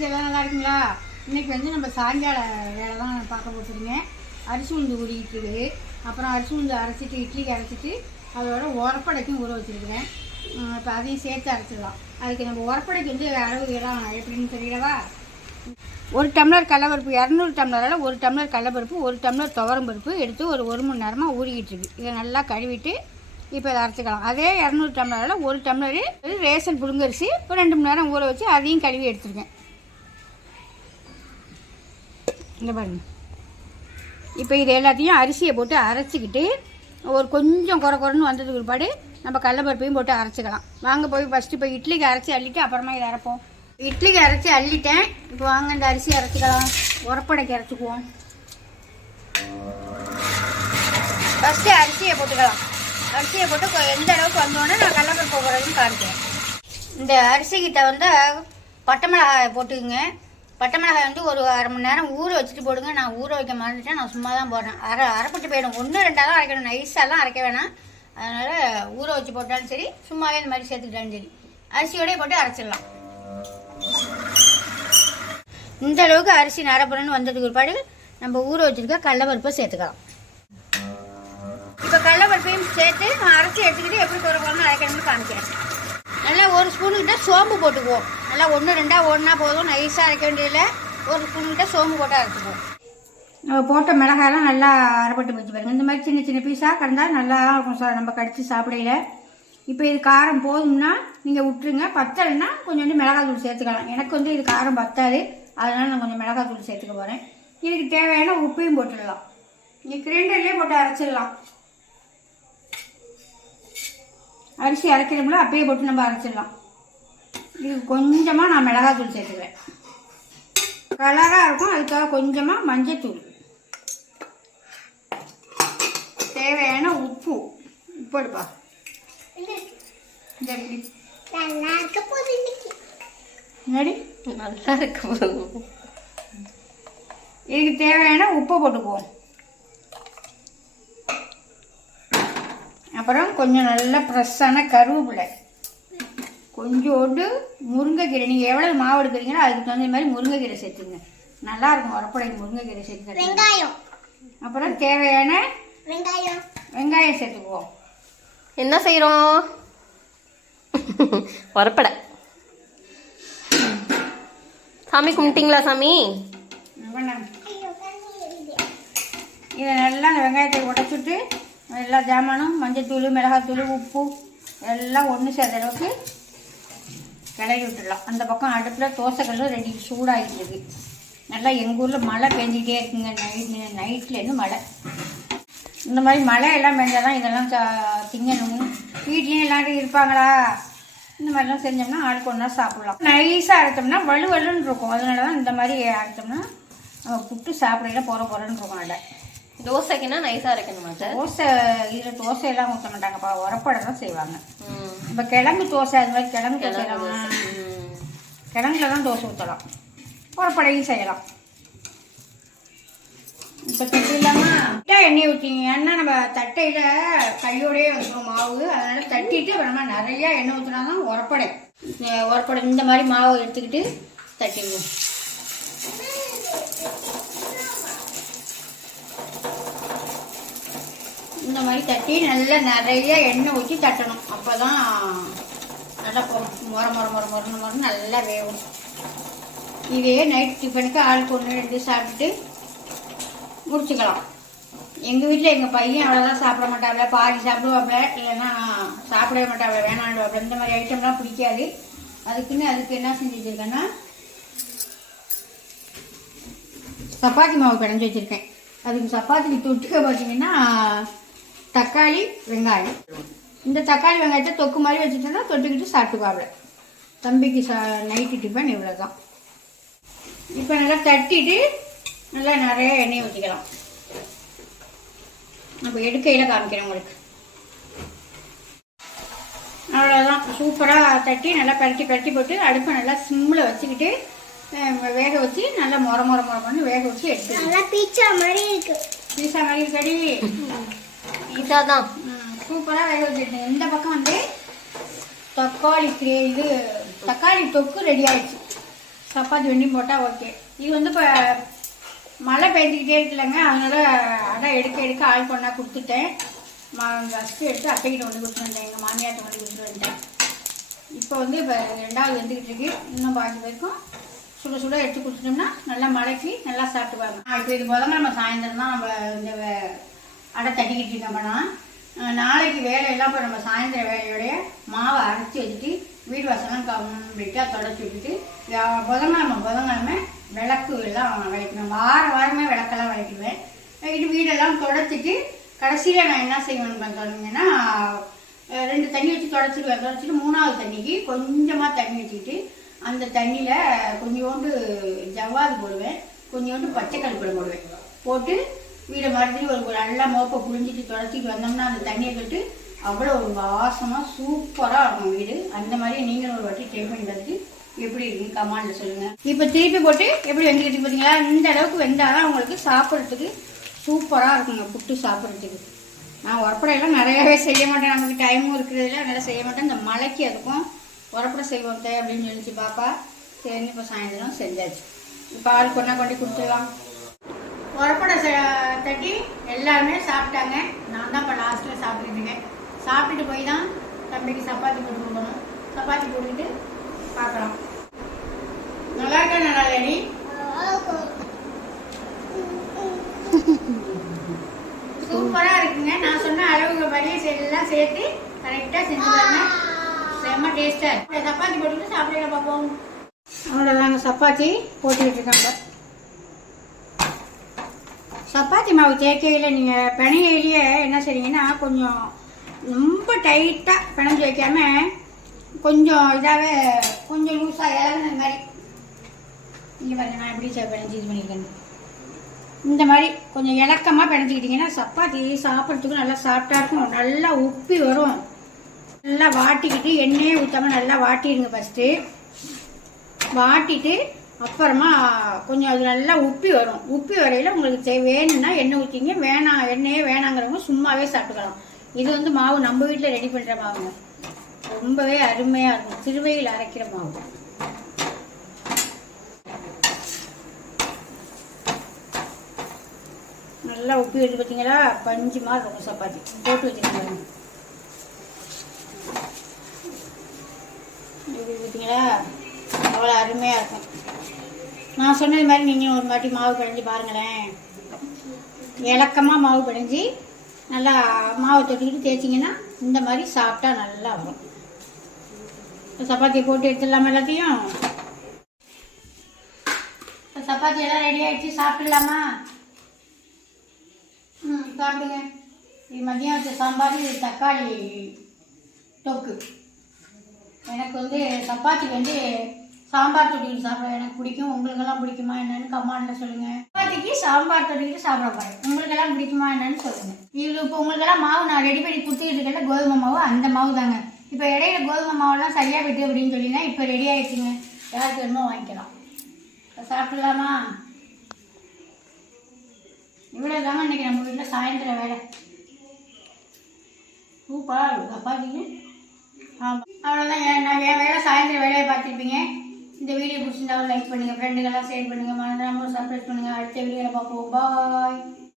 Friends எல்லாம் நல்லா இருக்குங்களா? இன்றைக்கி வந்து நம்ம சாயங்கால வேலை தான் பார்க்க போட்டுருங்க அரிசி உளுந்து ஊறிக்கிட்டு இருக்குது அப்புறம் அரிசி உளுந்து அரைச்சிட்டு இட்லிக்கு அரைச்சிட்டு அதோட உரப்படைக்கும் ஊற வச்சுருக்கிறேன். இப்போ அதையும் சேர்த்து அரைச்சிடலாம். அதுக்கு நம்ம உரப்படைக்கு வந்து அளவு எப்படின்னு தெரியலவா? ஒரு டம்ளர் கடலப்பருப்பு இரநூறு டம்ளரால் ஒரு டம்ளர் கடலப்பருப்பு ஒரு டம்ளர் துவரம் பருப்பு எடுத்து ஒரு ஒரு மணி நேரமாக ஊறிக்கிட்டு இருக்கு. இதை நல்லா கழுவிட்டு இப்போ இதை அரைச்சிக்கலாம். அதே இரநூறு டம்ளரால் ஒரு டம்ளர் ரேஷன் புழுங்கரிசி ஒரு ரெண்டு மணி நேரம் ஊற வச்சு அதையும் கழுவி எடுத்துருக்கேன். இந்த பாருங்க. இப்போ இது எல்லாத்தையும் அரிசியை போட்டு அரைச்சிக்கிட்டு ஒரு கொஞ்சம் குறை குறைன்னு வந்ததுக்கு பிற்பாடு நம்ம கடலப்பருப்பையும் போட்டு அரைச்சிக்கலாம். வாங்க போய் ஃபஸ்ட்டு இப்போ இட்லிக்கு அரைச்சி அள்ளிட்டு அப்புறமா இதை அரைப்போம். இட்லிக்கு அரைச்சி அள்ளிட்டேன். இப்போ வாங்க இந்த அரிசி அரைச்சிக்கலாம். உரப்படைக்கு அரைச்சிக்குவோம். ஃபஸ்ட்டு அரிசியை போட்டுக்கலாம். அரிசியை போட்டு கொ- எந்த அளவுக்கு வந்தோடனே நான் கடலப்பருப்பு போடுறதுன்னு காமிக்கிறேன். இந்த அரிசிக்கிட்ட வந்து பட்டை மிளகாய் போட்டுக்குங்க. பட்டை மிளகாய் வந்து ஒரு அரை மணி நேரம் ஊற வச்சுட்டு போடுங்க. நான் ஊற வைக்க மறந்துட்டேன். நான் சும்மா தான் போடுறேன். அரை அரைப்பட்டு போயிடும். ஒன்று ரெண்டாலும் அரைக்கணும். நைஸாலாம் அரைக்க வேணாம். அதனால் ஊற வச்சு போட்டாலும் சரி சும்மாவே இந்த மாதிரி சேர்த்துக்கிட்டாலும் சரி. அரிசியோடய போட்டு அரைச்சிடலாம். இந்த அளவுக்கு அரிசி நரப்புறன்னு வந்ததுக்கு பிற்பாடு நம்ம ஊற வச்சுருக்க கடலப்பருப்பை சேர்த்துக்கலாம். இப்போ கடலப்பருப்பையும் சேர்த்து நான் அரைச்சி எடுத்துக்கிட்டு எப்படி குறை குறைன்னு அரைக்கணும்னு காமிக்கிறேன். நல்லா ஒரு ஸ்பூனுக்கிட்ட சோம்பு போட்டுக்குவோம். நல்லா ஒன்று ரெண்டாக ஒன்றா போதும். நைஸாக அரைக்க வேண்டியதில்லை ஒரு ஸ்பூன்கிட்ட சோம்பு போட்டு அரைச்சிப்போம் நம்ம போட்ட மிளகாயெல்லாம் நல்லா அரைப்பட்டு போச்சு பாருங்க. இந்த மாதிரி சின்ன சின்ன பீஸாக கிடந்தால் நல்லா இருக்கும் சார். நம்ம கடிச்சு சாப்பிடையில. இப்போ இது காரம் போதும்னா நீங்கள் விட்டுருங்க. பத்தலைன்னா கொஞ்சோண்டு மிளகாய் தூள் சேர்த்துக்கலாம். எனக்கு வந்து இது காரம் பத்தாது. அதனால் நான் கொஞ்சம் மிளகாய் தூள் சேர்த்துக்க போகிறேன் இதுக்கு தேவையான உப்பையும் போட்டுடலாம். நீங்கள் கிரைண்டர்லேயே போட்டு அரைச்சிடலாம். அரிசி அரைக்கிறோம்ல அப்பயே போட்டு நம்ம அரைச்சிடலாம். இது கொஞ்சமாக நான் மிளகாய் தூள் சேர்த்துக்கிறேன் கலராக இருக்கும் அதுக்காக கொஞ்சமாக மஞ்சத்தூள். தேவையான உப்பு. உப்பு எடுப்பா. என்னடி? நல்லா இருக்கு இதுக்கு தேவையான உப்பை போட்டுக்குவோம். அப்புறம் கொஞ்சம் நல்ல ஃப்ரெஷ்ஷான கருவேப்பிலை. கொஞ்சோண்டு முருங்கைக்கீரை. நீங்கள் எவ்வளோ மாவு எடுக்கிறீங்களோ அதுக்கு தகுந்த மாதிரி முருங்கைக்கீரை சேர்த்துங்க. நல்லா இருக்கும் உரப்படைக்கு முருங்கைக்கீரை சேர்த்து வெங்காயம். அப்புறம் தேவையான வெங்காயம். வெங்காயம் சேர்த்துக்குவோம். என்ன செய்றோம்? வரப்படை. சாமி கும்பிட்டீங்களா சாமி. இதை நல்லா அந்த வெங்காயத்தை உடைச்சிட்டு எல்லா ஜாமானும் மஞ்சத்தூள் மிளகாத்தூள் உப்பு எல்லாம் ஒன்று சேர்ந்த அளவுக்கு கிளறி விட்டுடலாம். அந்த பக்கம் அடுப்பில் தோசைக்கல்லும் ரெடி இருக்கு நல்லா எங்கள் ஊரில் மழை பெஞ்சிக்கிட்டே இருக்குங்க. நைட் நைட்லேருந்து மழை. இந்த மாதிரி மழை எல்லாம் பெஞ்சால் தான் இதெல்லாம் திங்கணும் வீட்லேயும் எல்லாரும் இருப்பாங்களா? இந்த மாதிரிலாம் செஞ்சோம்னா ஆளுக்கு ஒன்றா சாப்பிடலாம். நைஸாக அரைத்தோம்னா வலு வலுன்னு இருக்கும். அதனால தான் இந்த மாதிரி அரைத்தோம்னா நம்ம புட்டு சாப்பிடையில போகிற போகிறோன்னு இருக்கும் அடை. தோசைக்குன்னா நைஸா இருக்கணுமா சார்? தோசை இதில் தோசை எல்லாம் ஊற்ற மாட்டாங்கப்பா. உரப்படை தான் செய்வாங்க ம். இப்போ கிழங்கு தோசை அது மாதிரி கிழங்கு தோசை. கிழங்குல தான் தோசை ஊற்றலாம் உரப்படையும் செய்யலாம். இப்போ தட்டு எண்ணெய் ஊற்றிங்க ஏன்னா நம்ம தட்டையில் கையோடயே வந்துடும் மாவு. அதனால தட்டிட்டு அப்புறமா நிறையா எண்ணெய் ஊற்றினா தான் உரப்படை. உரப்படை இந்த மாதிரி மாவு எடுத்துக்கிட்டு தட்டிடுவோம் இந்த மாதிரி தட்டி நல்லா நிறைய எண்ணெய் ஊற்றி தட்டணும். அப்போ தான் நல்லா பொ- மொர மொர மொர மொரன்னு நல்லா வேகும் இதையே நைட் டிஃபனுக்கு ஆளுக்கு ஒன்று ரெண்டு சாப்பிட்டுட்டு முடிச்சுக்கலாம். எங்கள் வீட்டில் எங்கள் பையன் அவ்வளோதான் சாப்பிட மாட்டாப்ல. பாதி சாப்பிடுவாப்ல இல்லைன்னா சாப்பிடவே மாட்டாப்ல. வேணாண்டுவாப்ல இந்த மாதிரி ஐட்டம்லாம் பிடிக்காது. அதுக்குன்னு அதுக்கு என்ன செஞ்சு வச்சுருக்கேன்னா சப்பாத்தி மாவு பிணைஞ்சு வச்சுருக்கேன். அதுக்கு சப்பாத்திக்கு தொட்டுக்க பார்த்தீங்கன்னா தக்காளி வெங்காயம். இந்த தக்காளி வெங்காயத்தை தொக்கு மாதிரி வச்சுட்டோன்னா தொட்டுக்கிட்டு சாப்பிட்டுக்குவாப்ல தம்பிக்கு சா நைட்டு டிஃபன் இவ்வளோ தான் இப்போ நல்லா தட்டிட்டு நல்லா நிறைய எண்ணெய் ஊற்றிக்கலாம் நம்ம எடுக்கையில் காமிக்கிறேன் உங்களுக்கு. அவ்வளோதான் சூப்பராக தட்டி நல்லா பரட்டி பரட்டி போட்டு அடுப்பை நல்லா சிம்மில் வச்சுக்கிட்டு வேக வச்சு நல்லா மொர மொர மொர பண்ணி வேக வச்சு எடுத்துக்கணும் நல்லா பீச்சா மாதிரி இருக்கு. பீஸா மாதிரி கடி இதாதான். சூப்பராக வேக வச்சுருக்கேன். இந்த பக்கம் வந்து தக்காளி கிரே இது தக்காளி தொக்கு ரெடி ஆயிடுச்சு. சப்பாத்தி வெண்ணியும் போட்டால் ஓகே இது வந்து இப்போ மழை பெஞ்சிக்கிட்டே இருக்குல்லங்க. அதனால அடை எடுக்க எடுக்க ஆள் பண்ணா கொடுத்துட்டேன். மா ஃபஸ்ட்டு எடுத்து அத்தைக்கிட்ட கொண்டு கொடுத்துருந்தேன் வந்தேன். எங்கள் மாமியார்ட்ட கொண்டு கொடுத்துருந்தேன் வந்துட்டேன். இப்போ வந்து இப்போ ரெண்டாவது வந்துக்கிட்டு இருக்கு. இன்னும் பாக்கி வரைக்கும் சுட சுட எடுத்து கொடுத்துட்டோம்னா நல்லா மழைக்கு நல்லா சாப்பிட்டுவாங்க இப்போ இது முதல்ல நம்ம சாயந்தரம் தான் நம்ம இந்த அடை தட்டிக்கிட்டு இருந்தோம்னா நாளைக்கு வேலையெல்லாம் இப்போ நம்ம சாயந்தர வேலையோடைய மாவை அரைச்சி வச்சுட்டு வீடு வாசலாம் கம்ப்ளீட்டாக தொடச்சி விட்டுட்டு புதன்கிழமை புதன்கிழமை விளக்கு எல்லாம் விளக்கணும். வார வாரமே விளக்கெல்லாம் விளக்குவேன் இது வீடெல்லாம் தொடச்சிட்டு கடைசியில் நான் என்ன செய்வேன்னு சொன்னீங்கன்னா ரெண்டு தண்ணி வச்சு தொடச்சிடுவேன் தொடச்சிட்டு மூணாவது தண்ணிக்கு கொஞ்சமாக தண்ணி வச்சுக்கிட்டு அந்த தண்ணியில் கொஞ்சோண்டு ஜவ்வாது போடுவேன். கொஞ்சோண்டு பச்சை கருப்படம் போடுவேன். போட்டு வீடை மறுபடியும் ஒரு நல்லா மோப்பை புழிஞ்சிட்டு தொடச்சிட்டு வந்தோம்னா அந்த தண்ணியை தொட்டு அவ்வளோ ஒரு வாசமாக சூப்பராக இருக்கும் வீடு. அந்த மாதிரி நீங்களும் ஒரு வாட்டி ட்ரை பண்ணி பார்த்துட்டு எப்படி இருக்குன்னு கமாண்டில் சொல்லுங்கள் இப்போ திருப்பி போட்டு எப்படி வெந்துக்கிட்டு பார்த்தீங்களா இந்த அளவுக்கு வெந்தாதான் உங்களுக்கு சாப்பிட்றதுக்கு சூப்பராக இருக்குங்க புட்டு சாப்பிட்றதுக்கு. நான் உரப்படையெல்லாம் நிறையாவே செய்ய மாட்டேன். நமக்கு டைமும் இருக்கிறதுல அதெல்லாம் செய்ய மாட்டேன். இந்த மலைக்கு அதுக்கும் உரப்படை செய்வோம் தே அப்படின்னு சொல்லிச்சு பாப்பா. சரி இப்போ சாயந்தரம் செஞ்சாச்சு. இப்போ ஆள் கொண்டா கொண்டு கொடுத்துடலாம். உரப்படை தட்டி எல்லாருமே சாப்பிட்டாங்க. நான் தான் இப்போ லாஸ்ட்டில் சாப்பிட்டுட்டு சாப்பிட்டுட்டு போய் தான் தம்பிக்கு சப்பாத்தி போட்டு கொடுக்கணும். சப்பாத்தி போட்டுக்கிட்டு பார்க்கலாம். நல்லா இருக்கா நல்லா இல்லையா நீ இருக்குங்க. நான் சொன்ன அளவுக்கு மாதிரியே எல்லாம் சேர்த்து கரெக்டாக செஞ்சு தரேன் செம்ம டேஸ்ட்டாக இருக்கு. சப்பாத்தி போட்டுக்கிட்டு சாப்பிடலாம் பார்ப்போம் அவ்வளோதாங்க சப்பாத்தி போட்டுக்கிட்டு இருக்காங்க. சப்பாத்தி மாவு தேய்க்கையில் நீங்கள் பிணையிலேயே என்ன செய்றீங்கன்னா கொஞ்சம் ரொம்ப டைட்டாக பிணைஞ்சு வைக்காம கொஞ்சம் இதாகவே கொஞ்சம் லூஸாக இறங்குன மாதிரி. இங்கே பாருங்க நான் எப்படி சார் பிணைஞ்சு இது பண்ணியிருக்கேன் இந்த மாதிரி கொஞ்சம் இலக்கமாக பிணைஞ்சிக்கிட்டிங்கன்னா சப்பாத்தி சாப்பிட்றதுக்கும் நல்லா சாஃப்டாக இருக்கும். நல்லா உப்பி வரும். நல்லா வாட்டிக்கிட்டு எண்ணெயே ஊற்றாம நல்லா வாட்டிடுங்க ஃபஸ்ட்டு வாட்டிட்டு அப்புறமா கொஞ்சம் அது நல்லா உப்பி வரும். உப்பி வரையில் உங்களுக்கு வேணும்னா எண்ணெய் ஊற்றிங்க வேணாம் எண்ணெயே வேணாங்கிறவங்க சும்மாவே சாப்பிட்டுக்கலாம். இது வந்து மாவு நம்ம வீட்டில் ரெடி பண்ணுற மாவுங்க. ரொம்பவே அருமையாக இருக்கும். திருவையில் அரைக்கிற மாவு. நல்லா உப்பி வருது பார்த்தீங்களா பஞ்சு மாதிரி இருக்கும் சப்பாத்தி. போட்டு வச்சுருக்காங்க பார்த்தீங்களா அவ்வளோ அருமையாக இருக்கும். நான் சொன்னது மாதிரி நீங்கள் ஒரு வாட்டி மாவு பிணைஞ்சு பாருங்களேன். இலக்கமாக மாவு பிணைஞ்சு நல்லா மாவை தொட்டுக்கிட்டு தேய்ச்சிங்கன்னா இந்த மாதிரி சாப்பிட்டா நல்லா வரும். சப்பாத்தியை போட்டு எடுத்துடலாமா எல்லாத்தையும்? இப்போ சப்பாத்தி எல்லாம் ரெடி ஆகிடுச்சு சாப்பிடலாமா? ம் சாப்பிடுங்க. இது மதியம் வச்ச சாம்பார் இது தக்காளி தொக்கு. எனக்கு வந்து சப்பாத்தி வந்து சாம்பார் தொட்டிக்கிட்டு சாப்பிட எனக்கு பிடிக்கும். உங்களுக்கெல்லாம் பிடிக்குமா என்னன்னு கமெண்ட்ல சொல்லுங்க. சப்பாத்திக்கு சாம்பார் தொட்டிக்கிட்டு சாப்பிட போறேன். உங்களுக்கெல்லாம் பிடிக்குமா என்னன்னு சொல்லுங்க. இது இப்போ உங்களுக்கெல்லாம் மாவு நான் ரெடி பண்ணி கொடுத்துட்டு இருக்கல கோதுமை மாவு அந்த மாவு தாங்க. இப்போ இடையில கோதுமை மாவெல்லாம் சரியா விட்டு அப்படின்னு சொல்லினா இப்போ ரெடி ஆயிடுச்சுங்க. யாருக்கு வேணுமோ வாங்கிக்கலாம். சாப்பிடலாமா? இவ்வளோ தாங்க இன்னைக்கு நம்ம வீட்டில் சாயந்தரம் வேலை. சூப்பராக இருக்கும் சப்பாத்திக்கு? ஆமாம் அவ்வளோதான் நான் என் வேலை சாயந்தரம் வேலையை பார்த்துருப்பீங்க. இந்த வீடியோ பிடிச்சிருந்தாலும் லைக் பண்ணுங்கள் ஃப்ரெண்டுக்கெல்லாம் ஷேர் பண்ணுங்கள் மறந்துடாமல் சப்ஸ்கிரைப் பண்ணுங்கள் அடுத்த வீடியோவில் பார்ப்போம். பாய்